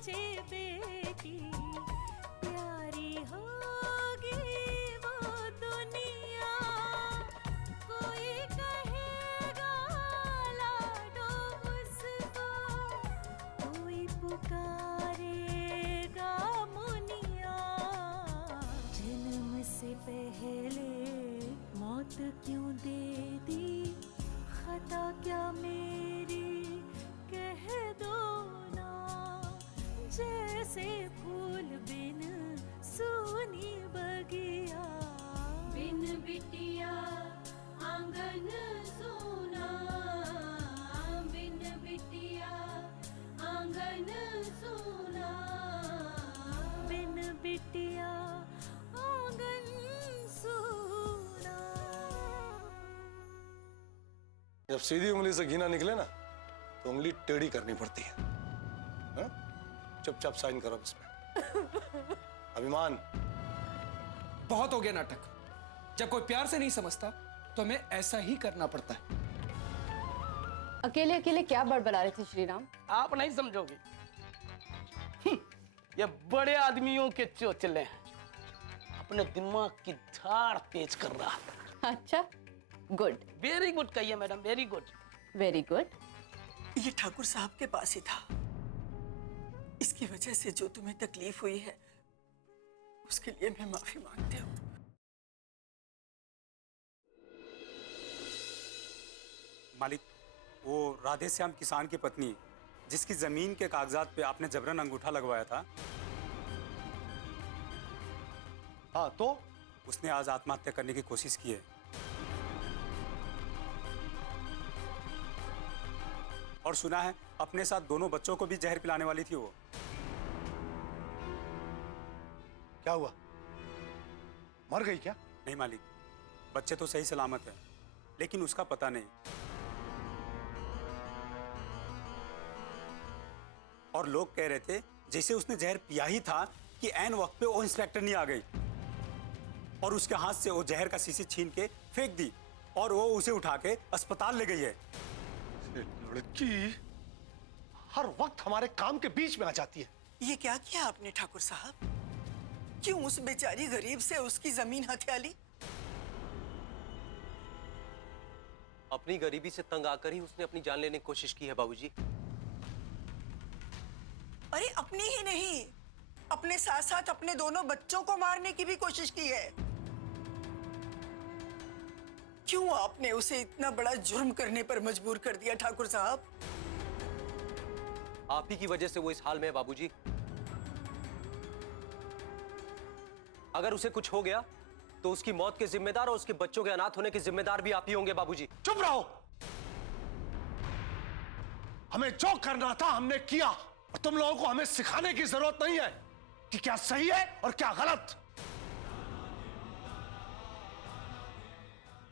सोचे बेटी प्यारी होगी वो दुनिया, कोई कहेगा लाडो उसको, कोई पुकारेगा मुनिया। जन्म से पहले मौत क्यों दे दी, खता क्या मेरी कह दो ना। जैसे फूल बिन सूनी बगिया, बिन बिटिया आंगन सूना, बिन बिटिया आंगन सूना, बिन बिटिया आंगन सूना। जब सीधी उंगली से घी ना निकले ना तो उंगली टेढ़ी करनी पड़ती है। हाँ? चुपचाप साइन करो इसमें। अभिमान। बहुत हो गया नाटक। जब कोई प्यार से नहीं समझता तो हमें ऐसा ही करना पड़ता है। अकेले अकेले क्या बड़बड़ा रहे थे श्रीराम? आप नहीं समझोगे। ये बड़े आदमियों के चोचले हैं। अपने दिमाग की धार तेज कर रहा था। अच्छा, गुड, वेरी गुड कहिए madam, very good. Very good. ये ठाकुर साहब के पास ही था। इसकी वजह से जो तुम्हें तकलीफ हुई है उसके लिए मैं माफी मांगती हूँ। मालिक, वो राधे श्याम किसान की पत्नी जिसकी जमीन के कागजात पे आपने जबरन अंगूठा लगवाया था, हाँ तो उसने आज आत्महत्या करने की कोशिश की है। और सुना है अपने साथ दोनों बच्चों को भी जहर पिलाने वाली थी वो। क्या हुआ, मर गई क्या? नहीं मालिक, बच्चे तो सही सलामत है, लेकिन उसका पता नहीं। और लोग कह रहे थे जैसे उसने जहर पिया ही था कि ऐन वक्त पे वो इंस्पेक्टर नहीं आ गई और उसके हाथ से वो जहर का शीशी छीन के फेंक दी और वो उसे उठा के अस्पताल ले गई है। लड़की हर वक्त हमारे काम के बीच में आ जाती है। ये क्या किया आपने ठाकुर साहब? क्यों उस बेचारी गरीब से उसकी जमीन हथिया ली? अपनी गरीबी से तंग आकर ही उसने अपनी जान लेने की कोशिश की है बाबूजी। अरे अपनी ही नहीं, अपने साथ साथ अपने दोनों बच्चों को मारने की भी कोशिश की है। क्यों आपने उसे इतना बड़ा जुर्म करने पर मजबूर कर दिया ठाकुर साहब? आप ही की वजह से वो इस हाल में है बाबूजी। अगर उसे कुछ हो गया तो उसकी मौत के जिम्मेदार और उसके बच्चों के अनाथ होने के जिम्मेदार भी आप ही होंगे बाबूजी। चुप रहो। हमें जो करना था हमने किया और तुम लोगों को हमें सिखाने की जरूरत नहीं है कि क्या सही है और क्या गलत।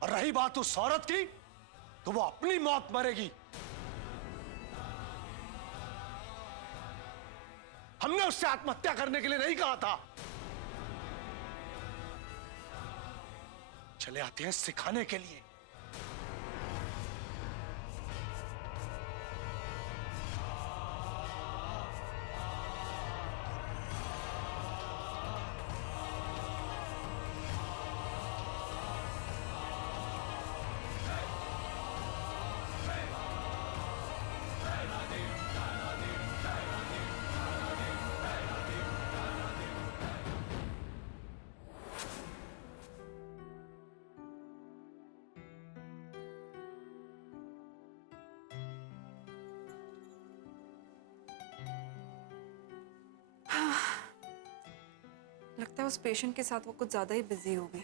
और रही बात उस औरत की, तो वो अपनी मौत मरेगी। हमने उससे आत्महत्या करने के लिए नहीं कहा था। चले आते हैं सिखाने के लिए। लगता है उस पेशेंट के साथ वो कुछ ज्यादा ही बिजी हो गई।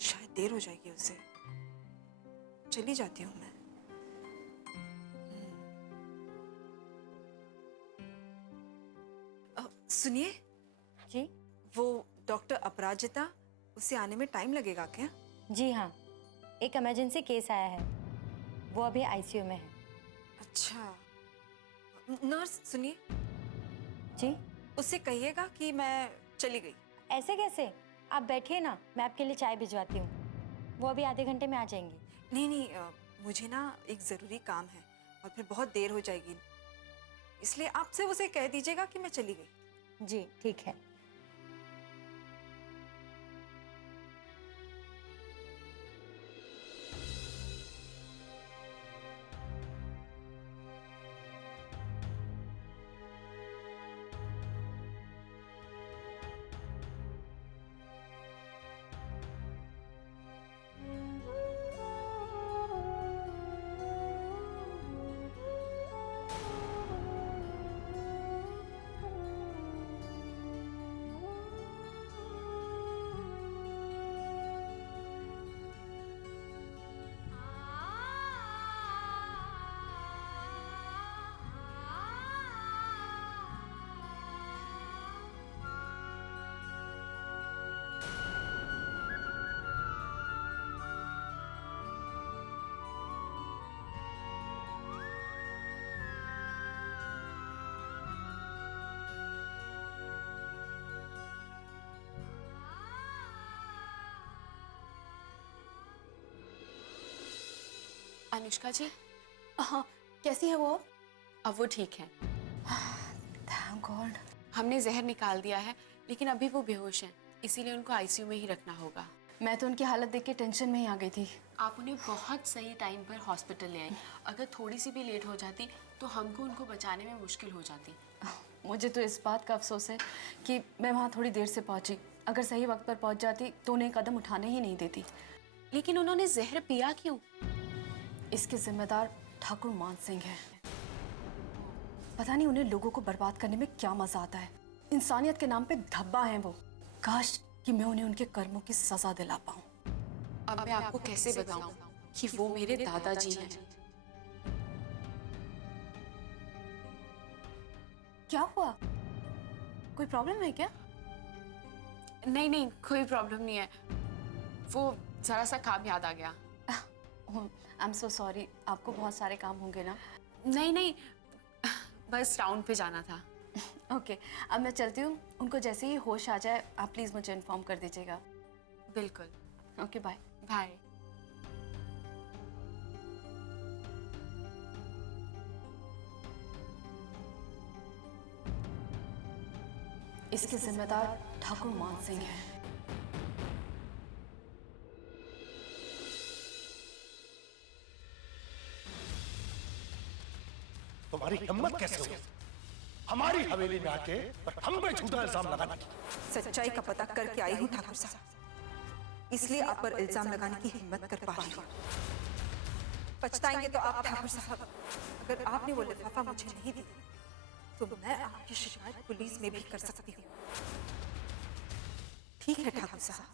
शायद देर हो जाएगी उसे। चली जाती हूँ मैं। सुनिए जी, वो डॉक्टर अपराजिता, उसे आने में टाइम लगेगा क्या? जी हाँ, एक इमरजेंसी केस आया है, वो अभी आईसीयू में है। अच्छा, नर्स सुनिए जी, उससे कहिएगा कि मैं चली गई। ऐसे कैसे? आप बैठिए ना, मैं आपके लिए चाय भिजवाती हूँ। वो अभी आधे घंटे में आ जाएंगे। नहीं, मुझे ना एक ज़रूरी काम है और फिर बहुत देर हो जाएगी, इसलिए आप सिर्फ उसे कह दीजिएगा कि मैं चली गई। जी ठीक है। अनुष्का जी, हाँ, कैसी है वो? अब वो ठीक है। Thank God. हमने जहर निकाल दिया है, लेकिन अभी वो बेहोश हैं, इसीलिए उनको आईसीयू में ही रखना होगा। मैं तो उनकी हालत देख के टेंशन में ही आ गई थी। आप उन्हें बहुत सही टाइम पर हॉस्पिटल ले आई। अगर थोड़ी सी भी लेट हो जाती तो हमको उनको बचाने में मुश्किल हो जाती। मुझे तो इस बात का अफसोस है कि मैं वहाँ थोड़ी देर से पहुँची। अगर सही वक्त पर पहुँच जाती तो उन्हें कदम उठाने ही नहीं देती। लेकिन उन्होंने जहर पिया क्यों? इसके जिम्मेदार ठाकुर मान सिंह हैं। पता नहीं उन्हें लोगों को बर्बाद करने में क्या मजा आता है। इंसानियत के नाम पे धब्बा हैं वो। काश कि मैं उन्हें उनके कर्मों की सजा दिला पाऊं। अब मैं आपको कैसे बताऊं कि वो मेरे दादाजी हैं। क्या हुआ? कोई प्रॉब्लम है क्या? नहीं नहीं, कोई प्रॉब्लम नहीं है। वो जरा सा काम याद आ गया। I am so sorry. आपको बहुत सारे काम होंगे ना? नहीं नहीं, बस टाउन पे जाना था। ओके, अब मैं चलती हूँ। उनको जैसे ही होश आ जाए आप प्लीज़ मुझे इन्फॉर्म कर दीजिएगा। बिल्कुल। Okay, bye bye. इसके जिम्मेदार ठाकुर मान सिंह हैं। तुम्हारी हिम्मत कैसे हुई हमारी हवेली में आके और हम पे झूठा इल्जाम लगाने की? सच्चाई का पता करके आई हूँ ठाकुर साहब, इसलिए आप पर इल्जाम लगाने की हिम्मत कर पा रही हूँ। पछताएंगे तो आप ठाकुर साहब। अगर आपने वो लिफाफा मुझे नहीं दिया तो मैं आपकी शिकायत पुलिस में भी कर सकती हूँ। ठीक है ठाकुर साहब,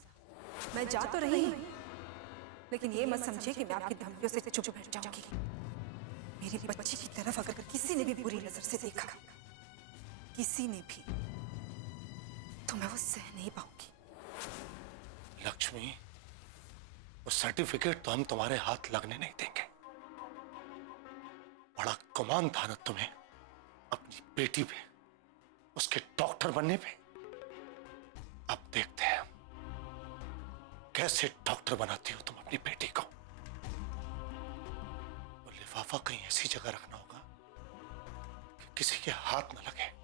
मैं जा तो रही हूँ, लेकिन ये मत समझिए कि मैं आपकी धमकियों से चुप बैठ जाऊंगी। मेरी बच्ची की तरफ अगर किसी ने भी बुरी नजर से देखा, किसी ने भी, तो मैं वो सह नहीं पाऊंगी। लक्ष्मी, वो सर्टिफिकेट तो हम तुम्हारे हाथ लगने नहीं देंगे। बड़ा गुमान था ना तुम्हें अपनी बेटी पे, उसके डॉक्टर बनने पे। अब देखते हैं कैसे डॉक्टर बनाती हो तुम अपनी बेटी को। वो लिफाफा कहीं ऐसी जगह रखना होगा कि किसी के हाथ न लगे।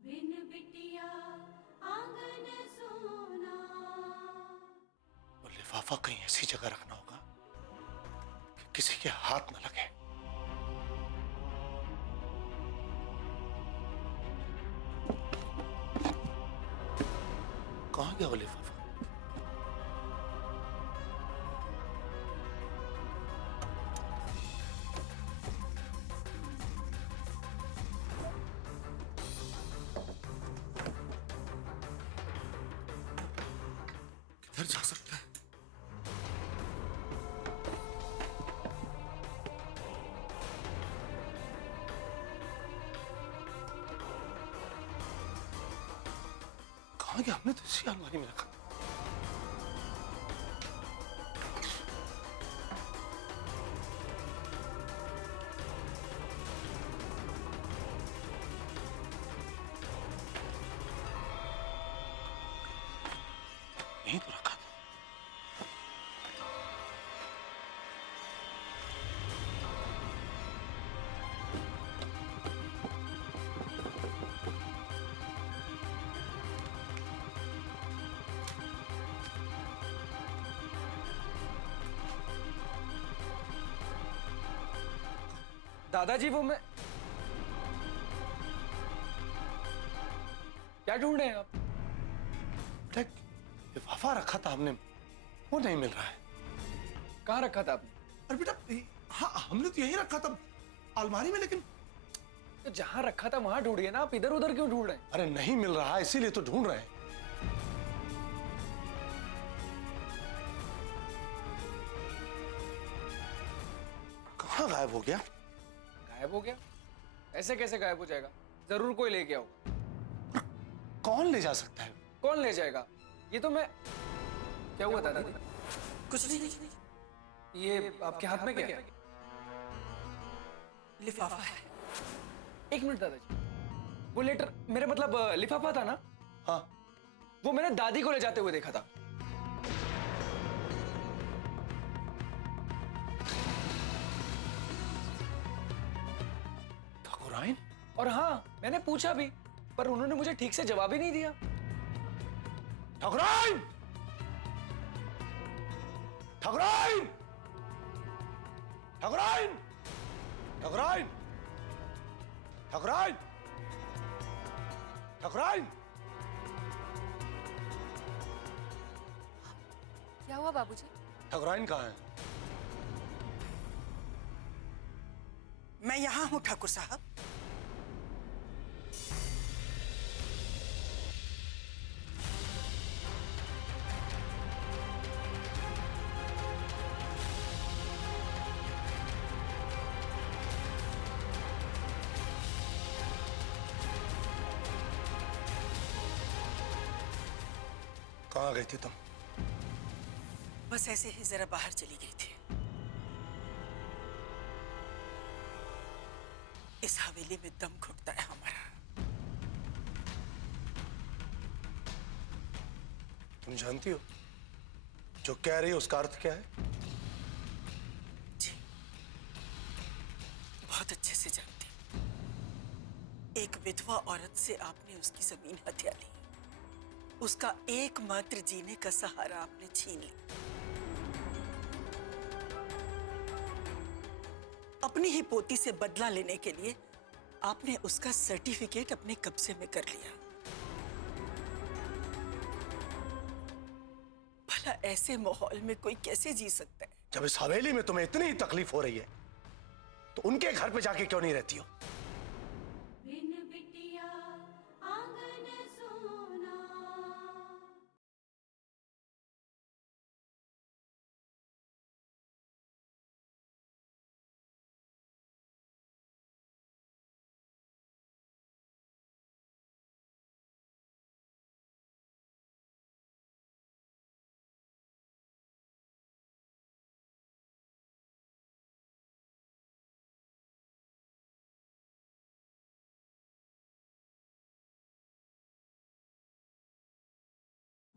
बिन बिटिया आंगन सोना। वो लिफाफा कहीं ऐसी जगह रखना होगा कि किसी के हाथ न लगे। कहाँ गया वो लिफाफा? किधर जा सकता है? कहाँ गया? हमने तो इसी अलमारी में रखा। यहीं तो रखा था। दादाजी वो मैं क्या ढूंढ रहे हैं आप? लिफाफा रखा था हमने, वो नहीं मिल रहा है। कहाँ रखा था आपने? अरे बेटा, हाँ हमने तो यहीं रखा था अलमारी में, लेकिन तो जहां रखा था वहां ढूंढिए ना, आप इधर उधर क्यों ढूंढ रहे हैं? अरे नहीं मिल रहा है, इसीलिए तो ढूंढ रहे हैं। कहाँ गायब हो गया? गायब हो गया? ऐसे कैसे गायब हो जाएगा? जरूर कोई ले गया होगा। कौन ले जा सकता है? कौन ले जाएगा? ये तो मैं... क्या हुआ दादाजी? कुछ नहीं। ये आपके हाथ में क्या है? लिफाफा है। एक मिनट दादाजी, वो लेटर, मेरा मतलब लिफाफा था ना? हाँ। वो मैंने दादी को ले जाते हुए देखा था। ठाकुराइन? और हाँ, मैंने पूछा भी, पर उन्होंने मुझे ठीक से जवाब ही नहीं दिया। ठाकुराइन! ठाकुराइन! ठाकुराइन! ठाकुराइन! ठाकुराइन! ठाकुराइन! क्या हुआ बाबूजी? ठाकुराइन कहाँ है? मैं यहाँ हूँ ठाकुर साहब। कहाँ गई थी तुम? बस ऐसे ही जरा बाहर चली गई थी। इस हवेली में दम घुटता है हमारा। तुम जानती हो जो कह रही हो उसका अर्थ क्या है? जी, बहुत अच्छे से जानती हूं। एक विधवा औरत से आपने उसकी जमीन हथिया ली, उसका एकमात्र जीने का सहारा आपने छीन लिया। अपनी ही पोती से बदला लेने के लिए आपने उसका सर्टिफिकेट अपने कब्जे में कर लिया। भला ऐसे माहौल में कोई कैसे जी सकता है? जब इस हवेली में तुम्हें इतनी ही तकलीफ हो रही है तो उनके घर पे जाके क्यों नहीं रहती हो? बिन बिटिया आंगन सोना।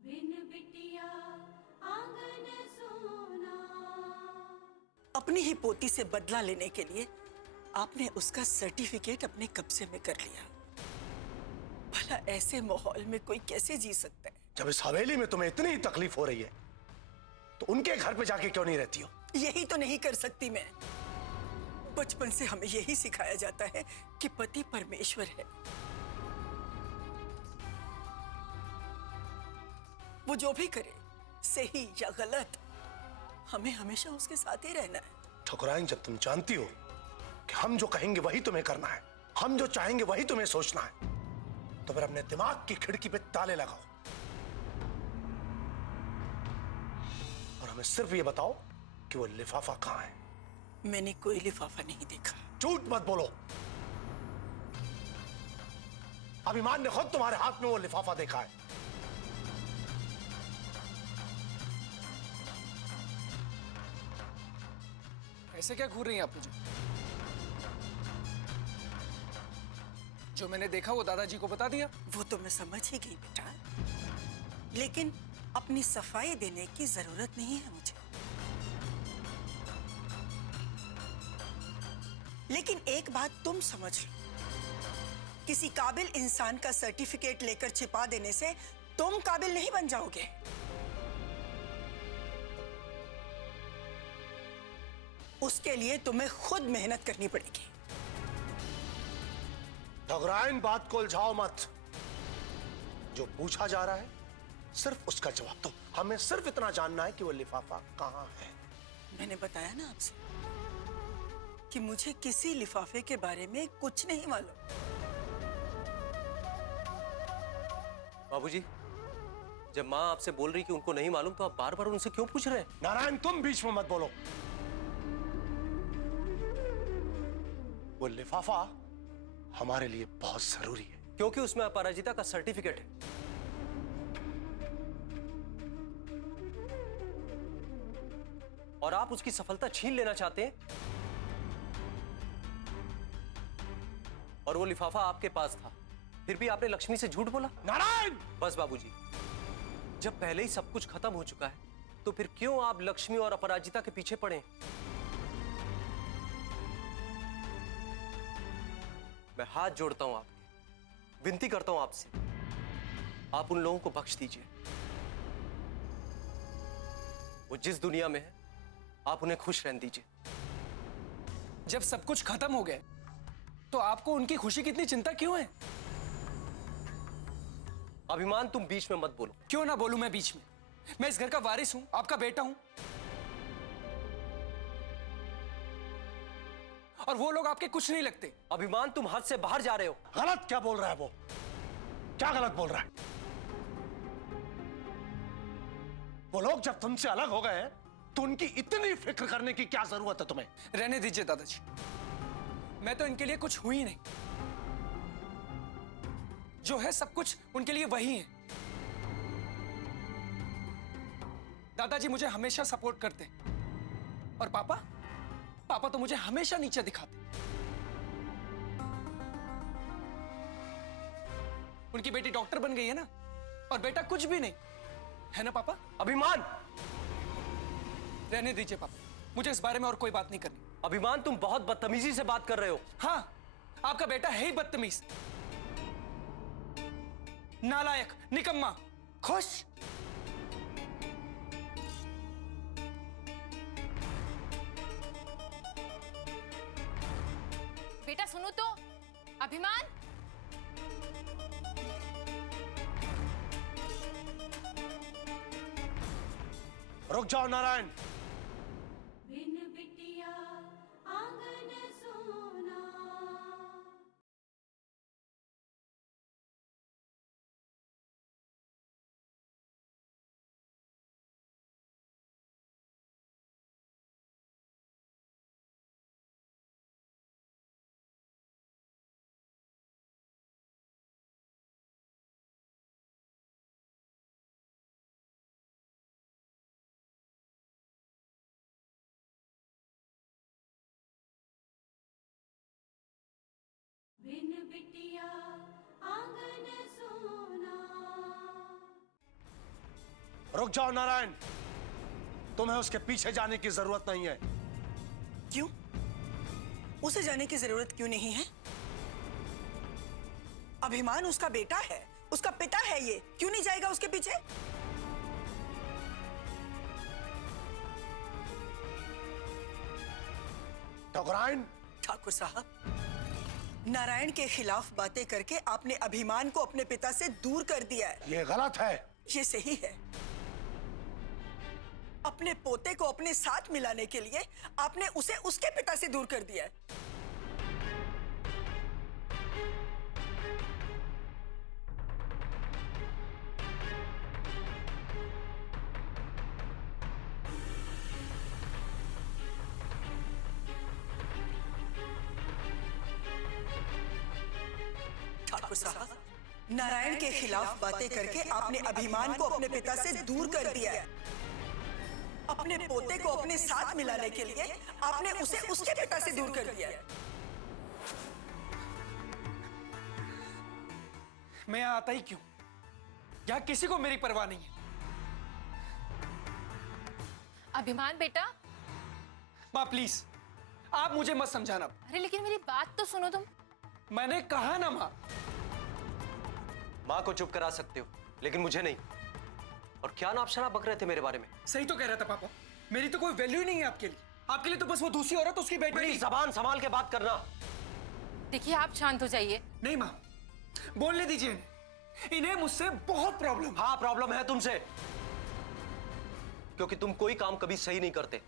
बिन बिटिया आंगन सोना। अपनी ही पोती से बदला लेने के लिए आपने उसका सर्टिफिकेट अपने कब्जे में कर लिया। भला ऐसे माहौल में कोई कैसे जी सकता है? जब इस हवेली में तुम्हें इतनी ही तकलीफ हो रही है तो उनके घर पे जाके क्यों नहीं रहती हो? यही तो नहीं कर सकती मैं। बचपन से हमें यही सिखाया जाता है कि पति परमेश्वर है। वो जो भी करे, सही या गलत, हमें हमेशा उसके साथ ही रहना है। ठाकुराइन, जब तुम जानती हो कि हम जो कहेंगे वही तुम्हें करना है, हम जो चाहेंगे वही तुम्हें सोचना है, तो फिर अपने दिमाग की खिड़की पे ताले लगाओ। हमें सिर्फ ये बताओ कि वो लिफाफा कहां है। मैंने कोई लिफाफा नहीं देखा। झूठ मत बोलो। अभिमान ने खुद तुम्हारे हाथ में वो लिफाफा देखा है। ऐसे क्या घूर रही हैं आप मुझे? जो मैंने देखा वो दादाजी को बता दिया। वो तो मैं समझ ही गई बेटा, लेकिन अपनी सफाई देने की जरूरत नहीं है मुझे। लेकिन एक बात तुम समझ लो, किसी काबिल इंसान का सर्टिफिकेट लेकर छिपा देने से तुम काबिल नहीं बन जाओगे। उसके लिए तुम्हें खुद मेहनत करनी पड़ेगी। ठगराइन बात को उलझाओ मत। जो पूछा जा रहा है सिर्फ उसका जवाब दो। हमें सिर्फ इतना जानना है कि वो लिफाफा कहां है। मैंने बताया ना आपसे कि मुझे किसी लिफाफे के बारे में कुछ नहीं मालूम। बाबूजी, जब माँ आपसे बोल रही कि उनको नहीं मालूम तो आप बार बार उनसे क्यों पूछ रहे हैं? नारायण, तुम बीच में मत बोलो। वो लिफाफा हमारे लिए बहुत जरूरी है क्योंकि उसमें अपराजिता का सर्टिफिकेट है। और आप उसकी सफलता छीन लेना चाहते हैं। और वो लिफाफा आपके पास था, फिर भी आपने लक्ष्मी से झूठ बोला। नारायण! बस बाबूजी, जब पहले ही सब कुछ खत्म हो चुका है तो फिर क्यों आप लक्ष्मी और अपराजिता के पीछे पड़े? मैं हाथ जोड़ता हूं आपके, विनती करता हूं आपसे, आप उन लोगों को बख्श दीजिए। वो जिस दुनिया में है आप उन्हें खुश रहने दीजिए। जब सब कुछ खत्म हो गया तो आपको उनकी खुशी की इतनी चिंता क्यों है? अभिमान, तुम बीच में मत बोलो। क्यों ना बोलूं मैं बीच में? मैं इस घर का वारिस हूं, आपका बेटा हूं। और वो लोग आपके कुछ नहीं लगते। अभिमान, तुम हद से बाहर जा रहे हो। गलत क्या बोल रहा है वो? क्या गलत बोल रहा है? वो लोग जब तुमसे अलग हो गए तो उनकी इतनी फिक्र करने की क्या जरूरत है तुम्हें? रहने दीजिए दादाजी, मैं तो इनके लिए कुछ हुई ही नहीं। जो है सब कुछ उनके लिए वही है। दादाजी मुझे हमेशा सपोर्ट करते और पापा तो मुझे हमेशा नीचे दिखाते। उनकी बेटी डॉक्टर बन गई है ना, और बेटा कुछ भी नहीं है ना पापा? अभिमान, रहने दीजिए पापा, मुझे इस बारे में और कोई बात नहीं करनी। अभिमान, तुम बहुत बदतमीजी से बात कर रहे हो। हाँ, आपका बेटा है ही बदतमीज, नालायक, निकम्मा। खुश? बेटा सुनो तो, अभिमान। रुक जाओ नारायण। बिन बिटिया आंगन सोना। बिन बिटिया आंगन सोना। रुक जाओ नारायण, तुम्हें उसके पीछे जाने की जरूरत नहीं है। क्यों? उसे जाने की जरूरत क्यों नहीं है? अभिमान उसका बेटा है, उसका पिता है, ये क्यों नहीं जाएगा उसके पीछे? ठकुराइन। ठाकुर साहब, नारायण के खिलाफ बातें करके आपने अभिमान को अपने पिता से दूर कर दिया है। ये गलत है। ये सही है। अपने पोते को अपने साथ मिलाने के लिए आपने उसे उसके पिता से दूर कर दिया है। ठाकुर साहब, नारायण के खिलाफ बातें करके आपने अभिमान को अपने पिता से दूर कर दिया है। अपने पोते को अपने साथ मिलाने के लिए आपने उसे उसके पिता से दूर कर दिया है। मैं यहाँ आता ही क्यों? यहाँ किसी को मेरी परवाह नहीं है। अभिमान बेटा। माँ प्लीज, आप मुझे मत समझाना। अरे लेकिन मेरी बात तो सुनो तुम। मैंने कहा ना माँ। माँ को चुप करा सकते हो, लेकिन मुझे नहीं। और क्या नाप शनाप बक रहे थे मेरे बारे में? सही तो कह रहा था पापा, मेरी तो कोई वैल्यू ही नहीं है आपके लिए। आपके लिए तो बस वो दूसरी औरत, उसकी बेटी। मेरी जबान संभाल के बात करना। देखिए आप शांत हो जाइए। नहीं माँ, बोलने दीजिए इन्हें मुझसे बहुत प्रॉब्लम। हाँ प्रॉब्लम है तुमसे, क्योंकि तुम कोई काम कभी सही नहीं करते।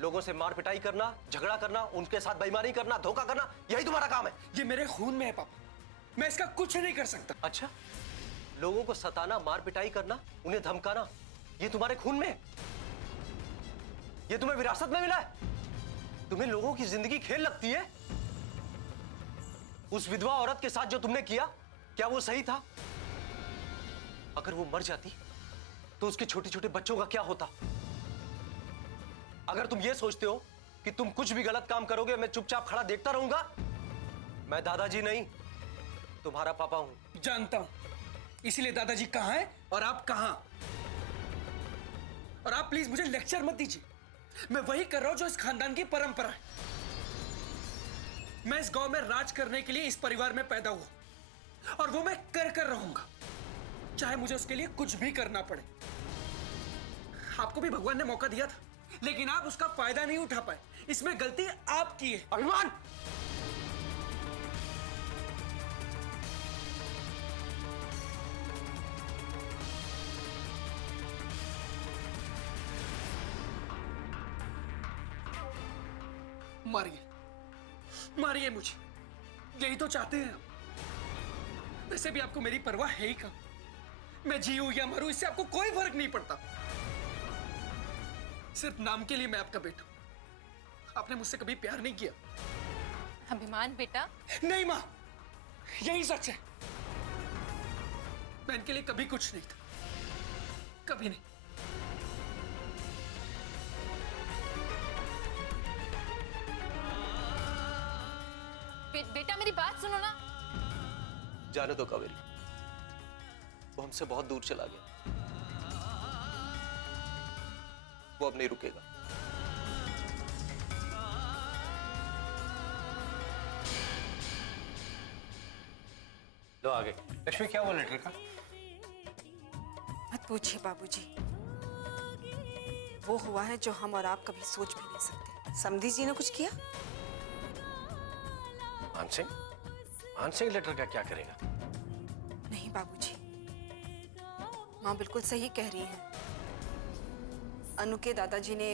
लोगों से मार पिटाई करना, झगड़ा करना, उनके साथ बेईमानी करना, धोखा करना, यही तुम्हारा काम है। ये मेरे खून में है पापा, मैं इसका कुछ नहीं कर सकता। अच्छा, लोगों को सताना, मार पिटाई करना, उन्हें धमकाना, ये तुम्हारे खून में है? ये तुम्हें विरासत में मिला है? तुम्हें लोगों की जिंदगी खेल लगती है? उस विधवा औरत के साथ जो तुमने किया, क्या वो सही था? अगर वो मर जाती तो उसके छोटे छोटे बच्चों का क्या होता? अगर तुम ये सोचते हो कि तुम कुछ भी गलत काम करोगे मैं चुपचाप खड़ा देखता रहूंगा, मैं दादाजी नहीं, तुम्हारा पापा हूं। जानता हूं, इसीलिए दादाजी कहां हैं और आप कहां। और आप प्लीज मुझे लेक्चर मत दीजिए, मैं वही कर रहा हूं जो इस खानदान की परंपरा है। मैं इस गांव में राज करने के लिए इस परिवार में पैदा हुआ, और वो मैं कर रहूंगा, चाहे मुझे उसके लिए कुछ भी करना पड़े। आपको भी भगवान ने मौका दिया था, लेकिन आप उसका फायदा नहीं उठा पाए। इसमें गलती आपकी है। अभिमान, मारिए, मारिए मुझे, यही तो चाहते हैं आप। वैसे भी आपको मेरी परवाह है ही कम। मैं जीऊं या मरूं, इससे आपको कोई फर्क नहीं पड़ता। सिर्फ नाम के लिए मैं आपका बेटा हूं। आपने मुझसे कभी प्यार नहीं किया। अभिमान बेटा। नहीं मां, यही सच है। मैं इनके लिए कभी कुछ नहीं था, कभी नहीं। बेटा मेरी बात सुनो ना। जाने दो कावेरी, वो हमसे बहुत दूर चला गया, वो अब नहीं रुकेगा। लो आगे। लक्ष्मी, क्या हुआ लेटर का? मत पूछिए बाबूजी, वो हुआ है जो हम और आप कभी सोच भी नहीं सकते। समधी जी ने कुछ किया? मान सिंह लेटर का क्या करेगा? नहीं बाबूजी, माँ बिल्कुल सही कह रही है। अनु के दादाजी ने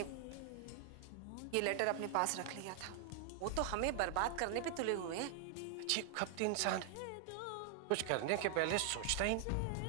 ये लेटर अपने पास रख लिया था। वो तो हमें बर्बाद करने पे तुले हुए हैं। अजीब खपती इंसान है, कुछ करने के पहले सोचता ही नहीं।